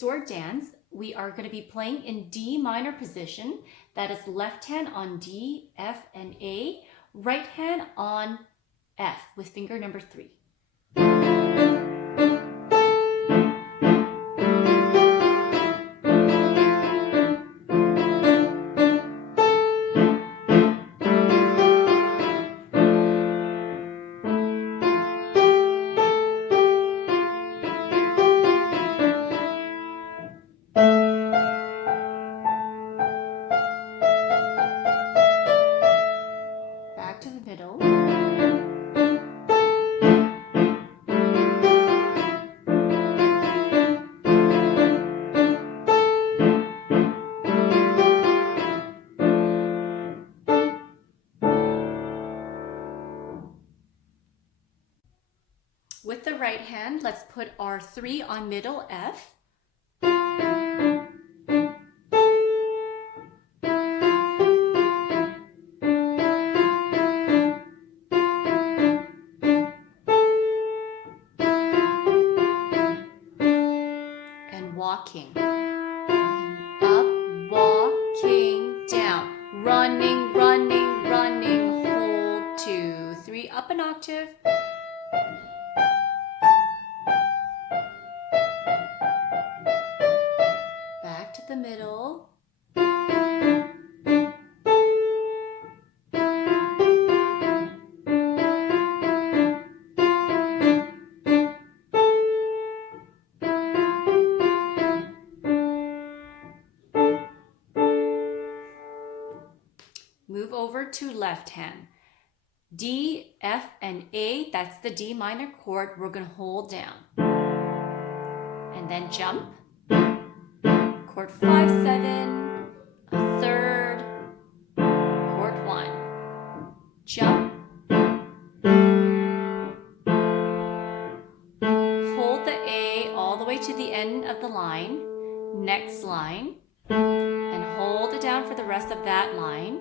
sword dance, we are going to be playing in D minor position. That is left hand on D, F, and A, right hand on F with finger number 3. Back to the middle. With the right hand, let's put our 3 on middle F. And walking. Up, walking, down. Running, running, running. Hold, 2, 3. Up an octave. Back to the middle. Move over to left hand. D, F, and A, that's the D minor chord we're going to hold down. And then jump. Chord 5, 7, a third, chord 1. Jump. Hold the A all the way to the end of the line. Next line. And hold it down for the rest of that line.